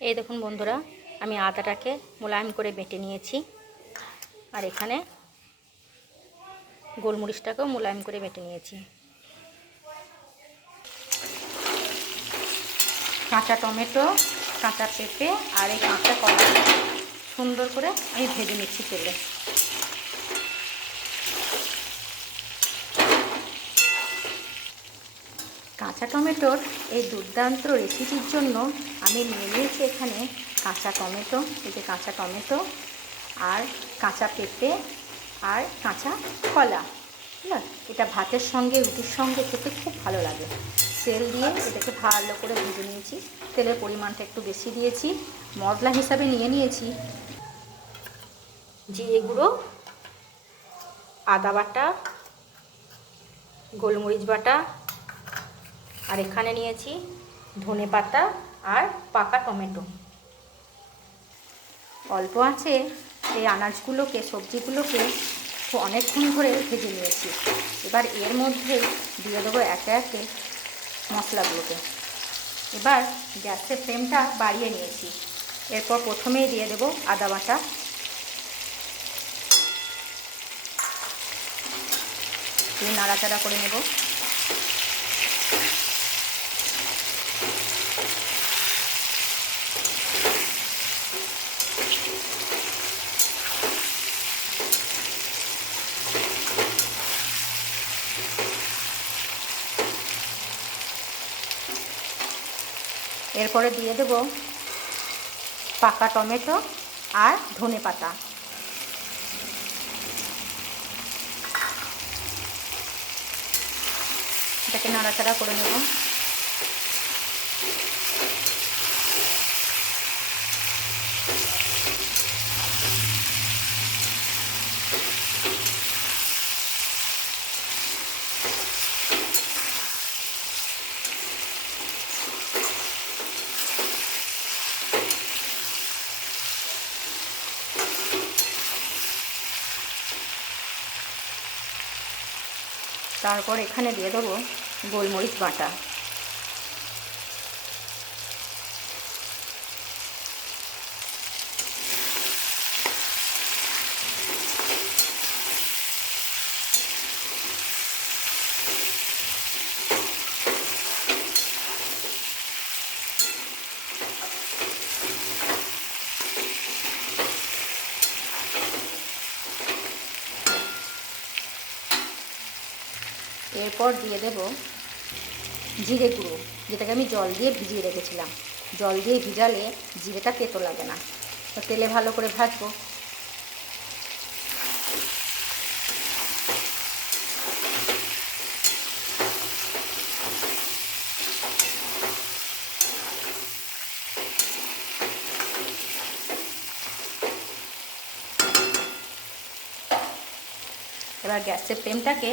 এই দেখুন বন্ধুরা, আমি আদাটাকে মোলায়েম করে বেটে নিয়েছি, আর এখানে গোলমরিচটাকেও মোলায়েম করে বেটে নিয়েছি। কাঁচা টমেটো, কাঁচা পেঁপে আর এই কাঁচা কলা সুন্দর করে আমি ভেজে নিচ্ছি তেলে। কাঁচা টমেটোর এই দুর্দান্ত রেসিপির জন্য আমি নিয়ে নিয়েছি এখানে কাঁচা টমেটো, এই যে কাঁচা টমেটো আর কাঁচা পেঁপে আর কাঁচা কলা। না, এটা ভাতের সঙ্গে রুটির সঙ্গে খেতে খুব ভালো লাগে। তেল দিয়ে এটাকে ভালো করে ভেজে নিয়েছি। তেলের পরিমাণটা একটু বেশি দিয়েছি। মশলা হিসাবে নিয়ে নিয়েছি জিরে গুঁড়ো, আদা বাটা, গোলমরিচ বাটা, আর এখানে নিয়েছি ধনে পাতা আর পাকা টমেটো। অল্প আছে এই আনাজগুলোকে, সবজিগুলোকে অনেকক্ষণ ধরে ভেজে নিয়েছি। এবার এর মধ্যে দিয়ে দেবো একে একে মশলাগুলোকে। এবার গ্যাসের ফ্লেমটা বাড়িয়ে নিয়েছি। এরপর প্রথমেই দিয়ে দেবো আদা বাটা, দিয়ে নাড়াচাড়া করে নেব। এরপরে দিয়ে দেব পাকা টমেটো আর ধনে পাতা। এটাকে নাড়াচাড়া করে নেব। তারপর এখানে দিয়ে দেবো গোলমরিচ বাটা। এরপর দিয়ে দেব জিরে গুঁড়ো, যেটাকে আমি জল দিয়ে ভিজিয়ে রেখেছিলাম। জল দিয়ে ভিজালে জিরেটা তেতো লাগে না। তো তেলে ভালো করে ভাজবো। এবার গ্যাসের ফ্লেমটাকে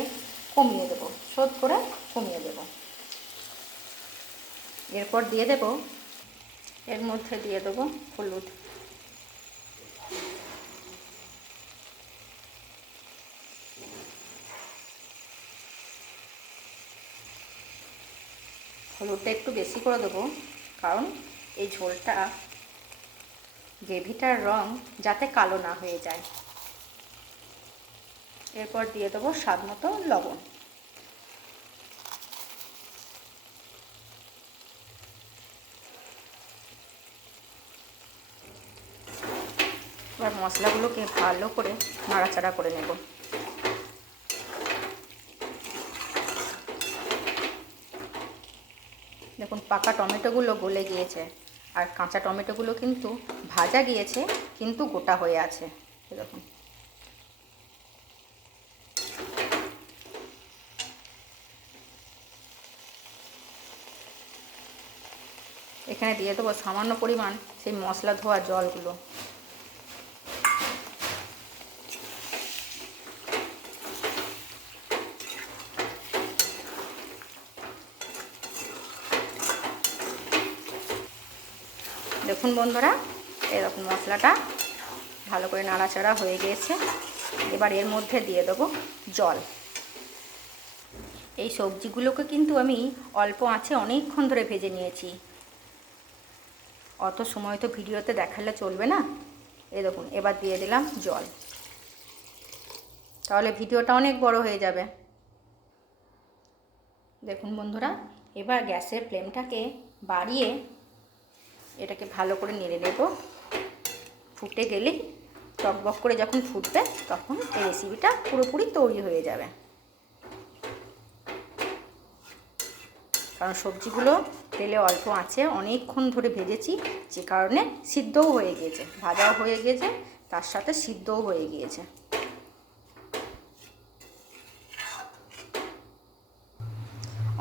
কমিয়ে দেবো, শোধ করে কমিয়ে দেব। এরপর দিয়ে দেব, এর মধ্যে দিয়ে দেবো হলুদ। হলুদটা একটু বেশি করে দেবো, কারণ এই ঝোলটা, গ্রেভিটার রং যাতে কালো না হয়ে যায়। এরপর দিয়ে দেবো স্বাদ মতো লবণ। এবার মশলাগুলোকে ভালো করে নাড়াচাড়া করে নেব। দেখুন পাকা টমেটোগুলো গলে গিয়েছে, আর কাঁচা টমেটোগুলো কিন্তু ভাজা গিয়েছে, কিন্তু গোটা হয়ে আছে। দেখুন এখানে দিয়ে দেবো সামান্য পরিমাণ সেই মশলা ধোয়া জলগুলো। দেখুন বন্ধুরা, এরকম মশলাটা ভালো করে নাড়াচাড়া হয়ে গিয়েছে। এবার এর মধ্যে দিয়ে দেবো জল। এই সবজিগুলোকে কিন্তু আমি অল্প আঁচে অনেকক্ষণ ধরে ভেজে নিয়েছি। অত সময় তো ভিডিওতে দেখালে চলবে না। এই দেখুন, এবার দিয়ে দিলাম জল, তাহলে ভিডিওটা অনেক বড় হয়ে যাবে। দেখুন বন্ধুরা, এবার গ্যাসের ফ্লেমটাকে বাড়িয়ে এটাকে ভালো করে নেড়ে নেব। ফুটে গেলেই, টকবক করে যখন ফুটবে, তখন এই রেসিপিটা পুরোপুরি তৈরি হয়ে যাবে। কারণ সবজিগুলো তেলে অল্প আঁচে অনেকক্ষণ ধরে ভেজেছি, যে কারণে সিদ্ধও হয়ে গিয়েছে, ভাজাও হয়ে গিয়েছে, তার সাথে সিদ্ধও হয়ে গিয়েছে।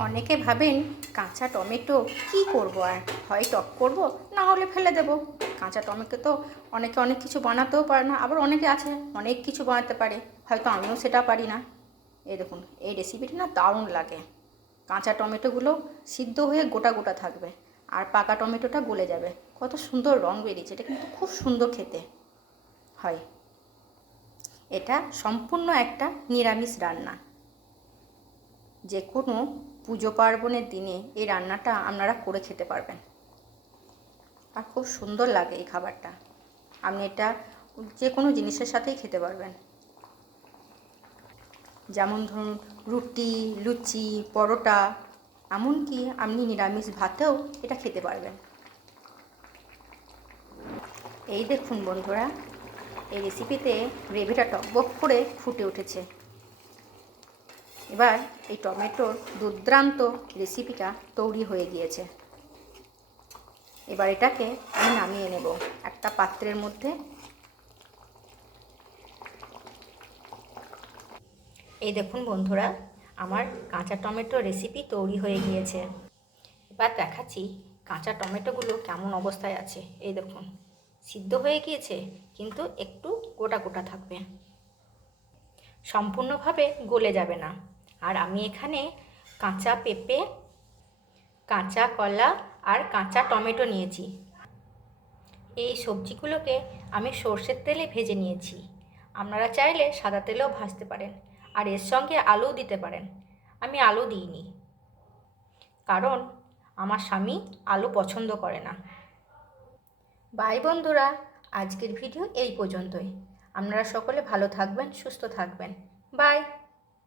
অনেকে ভাবেন কাঁচা টমেটো কি করব, আর হয় টক করব, না হলে ফেলে দেব। কাঁচা টমেটো তো অনেকে অনেক কিছু বানাতেও পারে না, আবার অনেকে আছে অনেক কিছু বানাতে পারে, হয়তো আমিও সেটা পারি না। এই দেখুন, এই রেসিপিটা না দারুণ লাগে। কাঁচা টমেটোগুলো সিদ্ধ হয়ে গোটা গোটা থাকবে, আর পাকা টমেটোটা গলে যাবে। কত সুন্দর রং বেরিয়েছে, এটা কিন্তু খুব সুন্দর খেতে হয়। এটা সম্পূর্ণ একটা নিরামিষ রান্না। যে কোনো পুজো পার্বণের দিনে এই রান্নাটা আপনারা করে খেতে পারবেন, আর খুব সুন্দর লাগে এই খাবারটা। আপনি এটা যে কোনো জিনিসের সাথেই খেতে পারবেন, যেমন ধরুন রুটি, লুচি, পরোটা, এমনকি আপনি নিরামিষ ভাতেও এটা খেতে পারবেন। এই দেখুন বন্ধুরা, এই রেসিপিতে গ্রেভিটা টকবক করে ফুটে উঠেছে। এবার এই টমেটোর দুর্দান্ত রেসিপিটা তৈরি হয়ে গিয়েছে। এবার এটাকে আমি নামিয়ে নেব একটা পাত্রের মধ্যে। এই দেখুন বন্ধুরা, আমার কাঁচা টমেটো রেসিপি তৈরি হয়ে গিয়েছে। এবার দেখাচ্ছি কাঁচা টমেটোগুলো কেমন অবস্থায় আছে। এই দেখুন, সিদ্ধ হয়ে গিয়েছে, কিন্তু একটু গোটা গোটা থাকবে, সম্পূর্ণভাবে গলে যাবে না। আর আমি এখানে কাঁচা পেঁপে, কাঁচা কলা আর কাঁচা টমেটো নিয়েছি। এই সবজিগুলোকে আমি সর্ষের তেলে ভেজে নিয়েছি। আপনারা চাইলে সাদা তেলেও ভাজতে পারেন, আর এর সঙ্গে আলুও দিতে পারেন। আমি আলু দিইনি, কারণ আমার স্বামী আলু পছন্দ করে না। বাই বন্ধুরা, আজকের ভিডিও এই পর্যন্তই। আপনারা সকলে ভালো থাকবেন, সুস্থ থাকবেন। বাই।